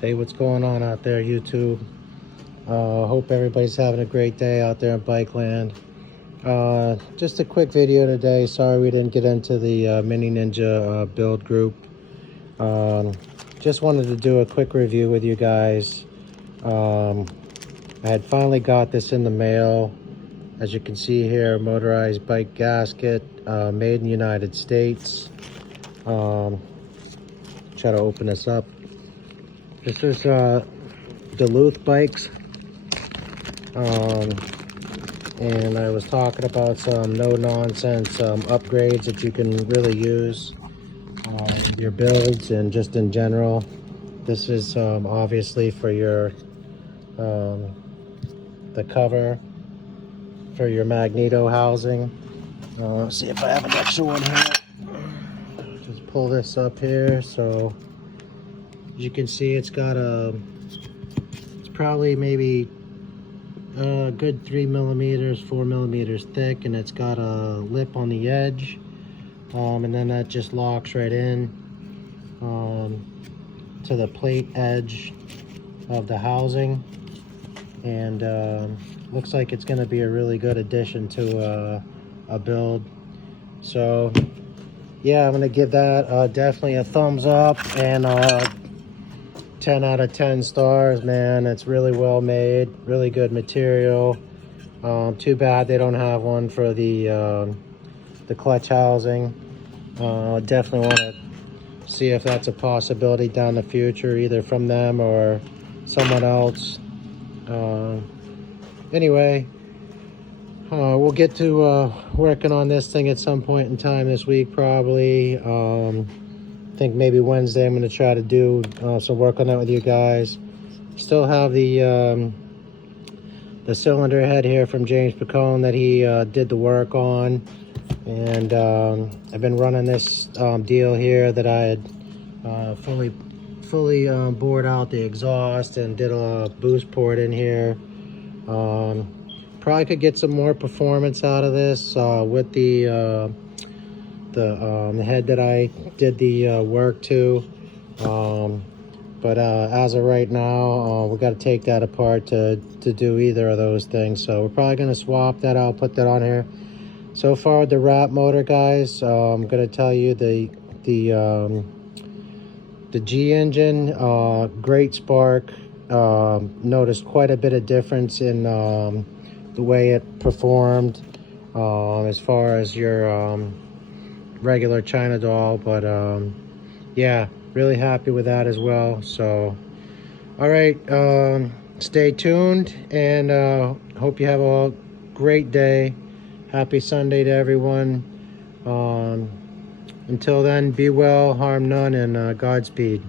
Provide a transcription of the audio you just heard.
Hey, what's going on out there, YouTube? Hope everybody's having a great day out there in bike land. Just a quick video today. Sorry we didn't get into the Mini Ninja build group. Just wanted to do a quick review with you guys. I had finally got this in the mail. As you can see here, motorized bike gasket, made in the United States. Try to open this up. This is Duluth bikes. And I was talking about some no-nonsense upgrades that you can really use in your builds and just in general. This is obviously for your the cover for your magneto housing. Let's see if I have an extra one here. Just pull this up here. So as you can see, it's got it's probably maybe a good 3 millimeters, 4 millimeters thick, and it's got a lip on the edge, and then that just locks right in to the plate edge of the housing, and looks like it's going to be a really good addition to a build. So yeah, I'm going to give that definitely a thumbs up, and 10 out of 10 stars, man. It's really well made, really good material. Too bad they don't have one for the clutch housing. Definitely want to see if that's a possibility down the future, either from them or someone else. Anyway, we'll get to working on this thing at some point in time this week, probably. I think maybe Wednesday I'm going to try to do some work on that with you guys. Still have the cylinder head here from James Picone that he did the work on, and I've been running this deal here that I had fully bored out the exhaust and did a boost port in here. Probably could get some more performance out of this with the head that I did the work to, but as of right now, we got to take that apart to do either of those things. So we're probably going to swap that out, put that on here. So far with the wrap motor, guys, I'm going to tell you the G engine, great spark. Noticed quite a bit of difference in the way it performed as far as your regular China doll, but yeah, really happy with that as well. So all right, stay tuned, and hope you have a great day. Happy Sunday to everyone. Until then, be well, harm none, and Godspeed.